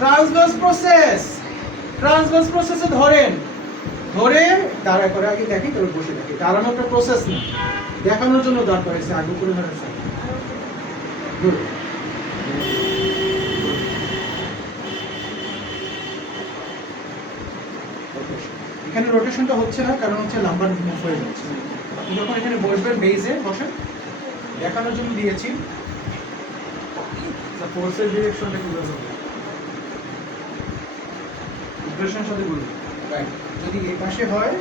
Transverse process, transverse প্রসেসে ধরেন, ধরে দাঁড়া করে আগে দেখি, তারপর বসে দেখি। দাঁড়ানোটা প্রসেস না, দেখানোর জন্য দাঁড় করাইছে, আগে করে ধরেছে। এখানে রোটেশনটা হচ্ছে না, কারণ হচ্ছে লাম্বার মুভ হয়ে যাচ্ছে। আপনি যখন এখানে বসবেন, বেজে বসেন, দেখানোর জন্য দিয়েছি। ফোর্সের ডিরেকশনটা কি হবে? ইকুয়েশন সাথে বলুন। রাইট, যদি এই পাশে হয়,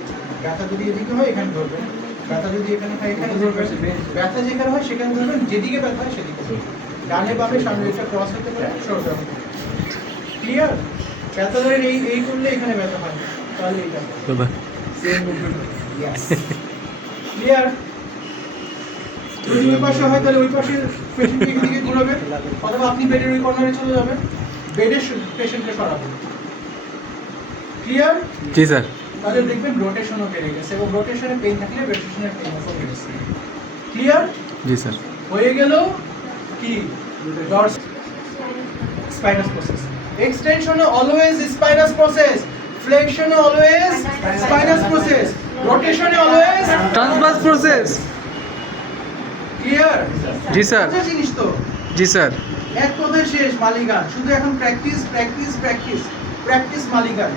ব্যথা যদি এদিকে হয় এখানে ধরবেন, ব্যথা যদি এখানে হয় এখানে ধরবেন, ব্যথা যেখানে হয় সেখানে ধরবেন, যেদিকে ব্যথা হয় সেদিকে ধরবেন। ডানে বামে সামনে এটা ক্রস হতে পারে, সরতে হবে। ক্লিয়ার? ব্যথা ধরে এই করলে এখানে ব্যথা হয়, তাহলে এইটা সেম মুভমেন্ট। Yes, clear? যদি ওই পাশে হয় তাহলে ওই পাশে পেশেন্টকে এদিকে ঘোরাবে, অথবা আপনি বেডের ওই কর্নারে চলে যাবেন, বেডের পেশেন্টকে সরাবেন। ক্লিয়ার? জি স্যার। তাহলে দেখবেন রোটেশনও বেড়ে গেছে, এবং রোটেশনে পেইন থাকলে রোটেশনের পেইন কমে গেছে। ক্লিয়ার? জি স্যার। হয়ে গেল কি ডর্স spinous process. Extension always spinous process, flexion always spinous process, rotation always transverse process. Clear? জি স্যার। আচ্ছা জিনিস তো, জি স্যার। এক কথায় শেষ মালিগান, শুধু এখন প্র্যাকটিস প্র্যাকটিস প্র্যাকটিস প্র্যাকটিস মালিগান।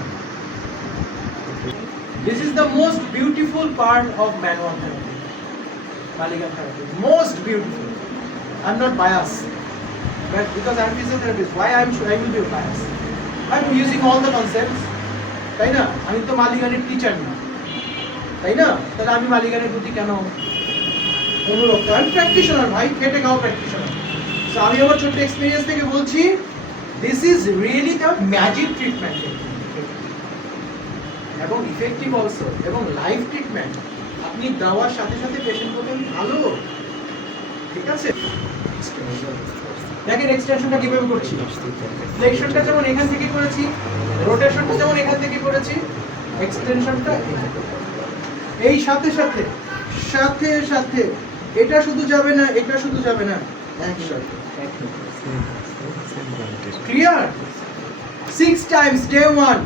This is the most beautiful part of manual therapy. Maligan therapy, most beautiful. I'm not biased, but because I'm physiotherapist, why I will be biased? I'm using all the concepts. তাই না? আমি তো মালিগানের teacher না, তাই না? তাহলে আমি মালিগানের প্রতি কেন অনুরক্ত? আমি প্র্যাকটিশনার ভাই, খেটে খাওয়া প্র্যাকটিশনার। সো আমি আমার ছোট্ট এক্সপেরিয়েন্স থেকে বলছি, this is really the magic treatment, এবং ইফেক্টিভ অলসো, এবং লাইফ ট্রিটমেন্ট। আপনি দেওয়ার সাথে সাথে পেশেন্ট করবেন ভালো, ঠিক আছে? দেখেন এক্সটেনশনটা কিভাবে করছি, ফ্লেকশনটা যেমন এখান থেকে করেছি, রোটেশনটা যেমন এখান থেকে করেছি, এক্সটেনশনটা এই সাথে সাথে সাথে সাথে এটা শুধু যাবে না, এটা শুধু যাবে না, একসাথে। Clear? 6 Times day 1,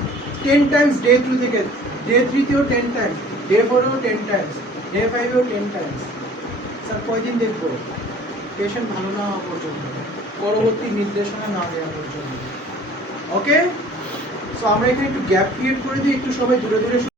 10 Times day 2 থেকে, ডে 3 তেও 10 টাইমস, ডে 4 এও 10 টাইমস, ডে 5 এও 10 টাইমস। স্যার কয়দিন দেখবো? পেশেন্ট ভালো না হওয়া পর্যন্ত, পরবর্তী নির্দেশনা না দেওয়া পর্যন্ত। ওকে, সো আমরা এখানে একটু গ্যাপ ক্রিয়েট করে দিই, একটু সবাই দূরে দূরে